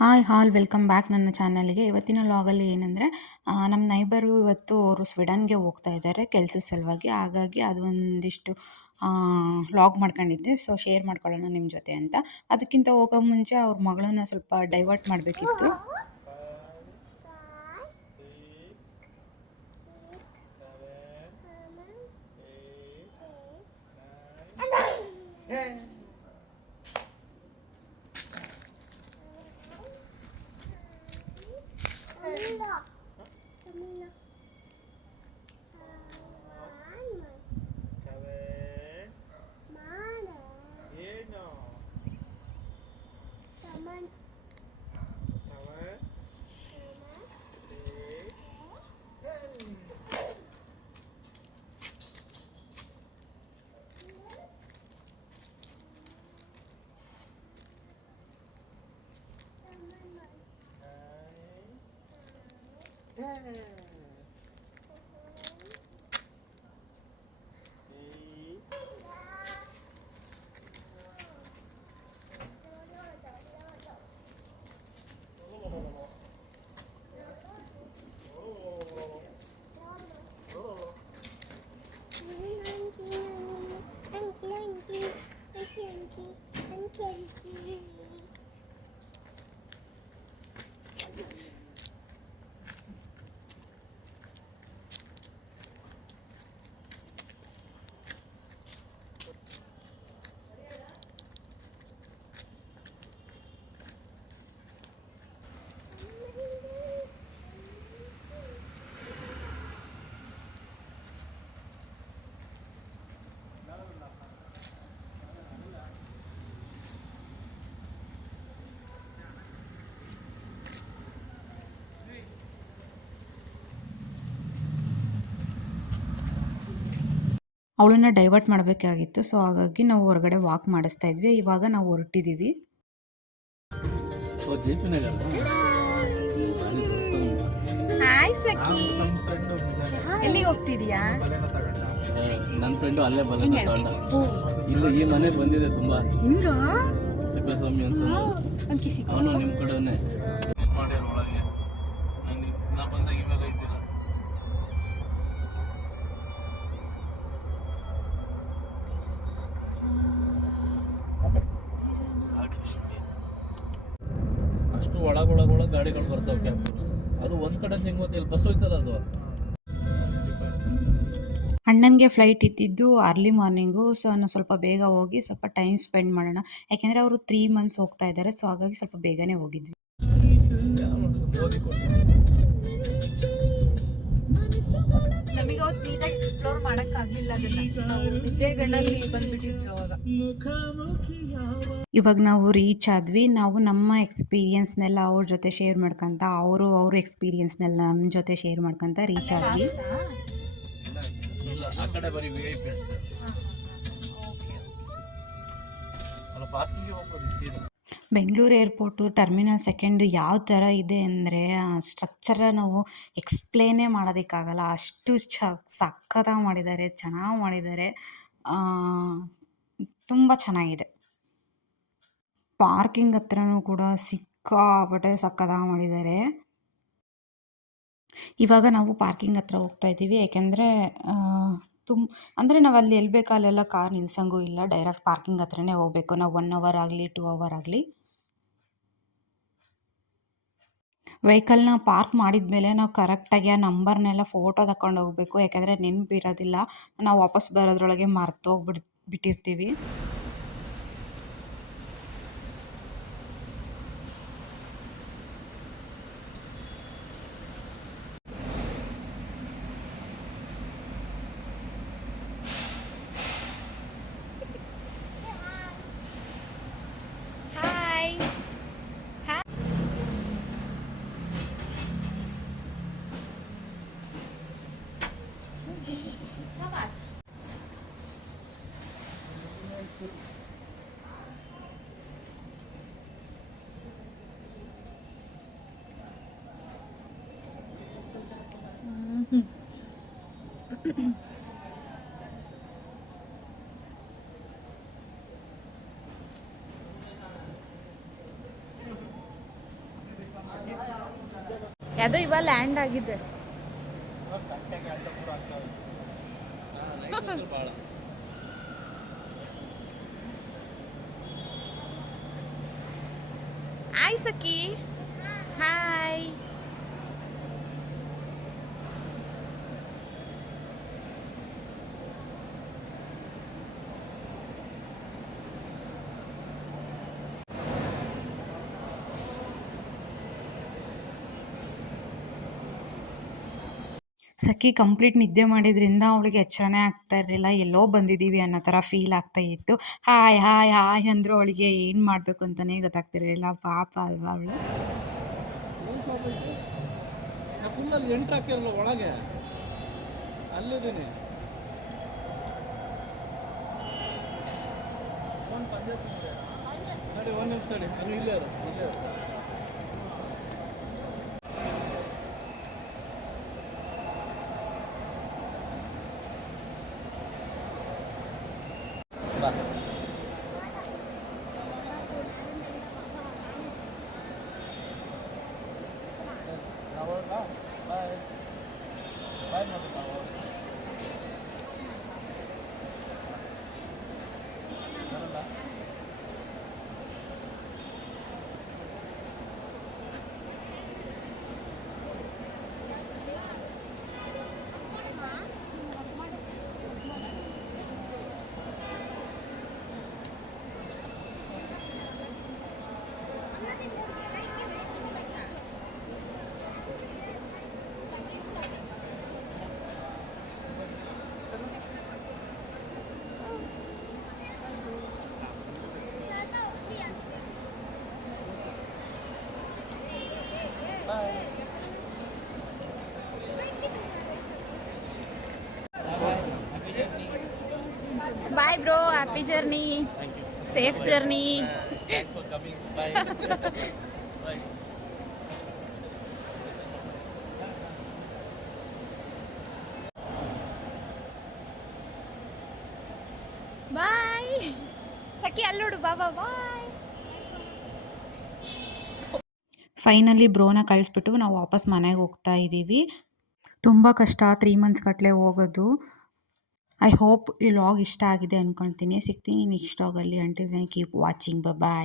Hi ಹಾಲ್ welcome back ನನ್ನ ಚಾನಲ್ಗೆ. ಇವತ್ತಿನ ಲಾಗಲ್ಲಿ ಏನಂದರೆ ನಮ್ಮ ನೈಬರು ಇವತ್ತು ಅವರು ಸ್ವೀಡನ್ಗೆ ಹೋಗ್ತಾ ಇದ್ದಾರೆ ಕೆಲಸದ ಸಲುವಾಗಿ. ಹಾಗಾಗಿ ಅದು ಒಂದಿಷ್ಟು ಲಾಗ್ ಮಾಡ್ಕೊಂಡಿದ್ದೆ, ಸೊ ಶೇರ್ ಮಾಡ್ಕೊಳ್ಳೋಣ ನಿಮ್ಮ ಜೊತೆ ಅಂತ. ಅದಕ್ಕಿಂತ ಹೋಗೋ ಮುಂಚೆ ಅವ್ರ ಮಗಳನ್ನ ಸ್ವಲ್ಪ ಡೈವರ್ಟ್ ಮಾಡಬೇಕಿತ್ತು. ಅವಳನ್ನ ಡೈವರ್ಟ್ ಮಾಡಬೇಕಾಗಿತ್ತು, ಸೊ ಹಾಗಾಗಿ ನಾವು ಹೊರಗಡೆ ವಾಕ್ ಮಾಡಿಸ್ತಾ ಇದ್ವಿ. ಇವಾಗ ನಾವು ಹೊರಟಿದ್ದೀವಿ. ಹಾಯ್ ಸಖಿ, ಎಲ್ಲಿಗೆ ಹೋಗ್ತಿದೀಯಾ? ನನ್ನ ಫ್ರೆಂಡು ಅಲ್ಲೇ ಬಲ್ಲ ಇಲ್ಲ ಈ ಮನೆಗೆ ಬಂದಿದೆ ತುಂಬಾ ಹಿಂಗ ತಿಪ್ಪೇಸ್ವಾಮಿ ಅಂತ ಅವನು ನಿಮ್ಮ ಕಡೆನೇ ಮಾಡಿ ಒಳಗೆ ನಾ ಬಂದಾಗ ಇವಾಗ ಇದ್ದೀರ. ಅಷ್ಟು ಒಳಗೊಳಗೊಳಗೆ ಗಾಡಿಗಳು ಬರ್ತಾವೆ ಕ್ಯಾಬ್. ಅದು ಒಂದ್ ಕಡೆ ಹೆಂಗ್ ಗೊತ್ತಿಲ್ಲ, ಬಸ್ ಹೋಯ್ತದ ಅದು. ಅಣ್ಣನಿಗೆ ಫ್ಲೈಟ್ ಇದ್ದಿದ್ದು ಅರ್ಲಿ ಮಾರ್ನಿಂಗು, ಸೊ ನಾನು ಸ್ವಲ್ಪ ಬೇಗ ಹೋಗಿ ಸ್ವಲ್ಪ ಟೈಮ್ ಸ್ಪೆಂಡ್ ಮಾಡೋಣ. ಯಾಕೆಂದರೆ ಅವರು 3 ಮಂತ್ಸ್ ಹೋಗ್ತಾ ಇದ್ದಾರೆ, ಸೊ ಹಾಗಾಗಿ ಸ್ವಲ್ಪ ಬೇಗನೆ ಹೋಗಿದ್ವಿ. ನಮಗೆ ಅವತ್ತು ನೀಟಾಗಿ ಎಕ್ಸ್ಪ್ಲೋರ್ ಮಾಡೋಕ್ಕಾಗಲಿಲ್ಲ, ನಾವು ನಿದ್ದೆಗಳಲ್ಲಿ ಬಂದ್ಬಿಟ್ಟಿದ್ವಿ ಅವಾಗ. ಇವಾಗ ನಾವು ರೀಚ್ ಆದ್ವಿ. ನಾವು ನಮ್ಮ ಎಕ್ಸ್ಪೀರಿಯನ್ಸ್ನೆಲ್ಲ ಅವ್ರ ಜೊತೆ ಶೇರ್ ಮಾಡ್ಕೊತ, ಅವರು ಅವ್ರ ಎಕ್ಸ್ಪೀರಿಯನ್ಸ್ನೆಲ್ಲ ನಮ್ಮ ಜೊತೆ ಶೇರ್ ಮಾಡ್ಕೊತ ರೀಚ್ ಆದ್ವಿ. ಆ ಕಡೆ ಬರೀ VIP ಅಷ್ಟೇ. ಪಾರ್ಕಿಂಗ್ ಹೋಗ್ಬೋದು ಸೀದಾ. ಬೆಂಗಳೂರು ಏರ್ಪೋರ್ಟು ಟರ್ಮಿನಲ್ 2 ಯಾವ ಥರ ಇದೆ ಅಂದರೆ ಸ್ಟ್ರಕ್ಚರ ನಾವು ಎಕ್ಸ್ಪ್ಲೇನೇ ಮಾಡೋದಕ್ಕಾಗಲ್ಲ, ಅಷ್ಟು ಸಖತ್ತಾಗಿ ಮಾಡಿದ್ದಾರೆ, ಚೆನ್ನಾಗಿ ಮಾಡಿದ್ದಾರೆ, ತುಂಬ ಚೆನ್ನಾಗಿದೆ. ಪಾರ್ಕಿಂಗ್ ಹತ್ರನೂ ಕೂಡ ಸಿಕ್ಕಾಪಟ್ಟೆ ಸಖತ್ತಾಗಿ ಮಾಡಿದ್ದಾರೆ. ಇವಾಗ ನಾವು ಪಾರ್ಕಿಂಗ್ ಹತ್ರ ಹೋಗ್ತಾ ಇದ್ದೀವಿ, ಯಾಕೆಂದರೆ ಅಂದರೆ ನಾವು ಅಲ್ಲಿ ಎಲ್ಲಿ ಬೇಕೋ ಅಲ್ಲೆಲ್ಲ ಕಾರ್ ನಿಲ್ಸಂಗೂ ಇಲ್ಲ, ಡೈರೆಕ್ಟ್ ಪಾರ್ಕಿಂಗ್ ಹತ್ರನೇ ಹೋಗಬೇಕು. ನಾವು 1 ಅವರ್ ಆಗಲಿ 2 ಅವರ್ ಆಗಲಿ ವೆಹಿಕಲ್ನ ಪಾರ್ಕ್ ಮಾಡಿದ ಮೇಲೆ ನಾವು ಕರೆಕ್ಟಾಗಿ ಆ ನಂಬರ್ನೆಲ್ಲ ಫೋಟೋ ತಗೊಂಡು ಹೋಗಬೇಕು. ಯಾಕೆಂದರೆ ನೆನಪಿರೋದಿಲ್ಲ, ನಾವು ವಾಪಸ್ ಬರೋದ್ರೊಳಗೆ ಬಿಟ್ಟಿರ್ತೀವಿ. ಯಾವುದೋ ಇವಾಗ ಲ್ಯಾಂಡ್ ಆಗಿದೆ. ಭಾಳ ಹಾಯ್ ಸಖಿ, ಹಾಯ್. ಸಖಿ ಕಂಪ್ಲೀಟ್ ನಿದ್ದೆ ಮಾಡಿದ್ರಿಂದ ಅವಳಿಗೆ ಎಚ್ಚರನೇ ಆಗ್ತಾ ಇರಲಿಲ್ಲ, ಎಲ್ಲೋ ಬಂದಿದ್ದೀವಿ ಅನ್ನೋ ಥರ ಫೀಲ್ ಆಗ್ತಾ ಇತ್ತು. ಹಾಯ್ ಹಾಯ್ ಹಾಯ್ ಅಂದರೂ ಅವಳಿಗೆ ಏನು ಮಾಡಬೇಕು ಅಂತಲೇ ಗೊತ್ತಾಗ್ತಿರಲಿಲ್ಲ, ಪಾಪ ಅಲ್ವಾ ಅವಳು. ಫುಲ್ಲಲ್ಲಿ ಎಂಟ್ರ್ ಹಾಕಿರಲ್ಲ ಒಳಗೆ, ಅಲ್ಲಿದ್ದೀನಿ. ನೋಡಿ ಒಂದು ನಿಮಿಷ ತಡಿ, ಅದು ಇಲ್ಲೇ ಇರು, ಇಲ್ಲೇ ಇರು. ಬಾ. Bye bro, happy journey, safe journey. Thanks for coming. Bye. Bye. Bye Sakhi, ಅಲ್ಲೋಡು, ಬಾಬಾ ಬಾಯ್. ಫೈನಲಿ ಬ್ರೋನ ಕಳಿಸ್ಬಿಟ್ಟು ನಾವು ವಾಪಸ್ ಮನೆಗೆ ಹೋಗ್ತಾ ಇದ್ದೀವಿ. ತುಂಬ ಕಷ್ಟ 3 ಮಂತ್ಸ್ ಗಟ್ಟಲೆ ಹೋಗೋದು. ಐ ಹೋಪ್ ಈ ವ್ಲಾಗ್ ಇಷ್ಟ ಆಗಿದೆ ಅಂದ್ಕೊಳ್ತೀನಿ. ಸಿಗ್ತೀನಿ ನೆಕ್ಸ್ಟ್ ವ್ಲಾಗಲ್ಲಿ. Until then keep watching. ಬಾಯ್.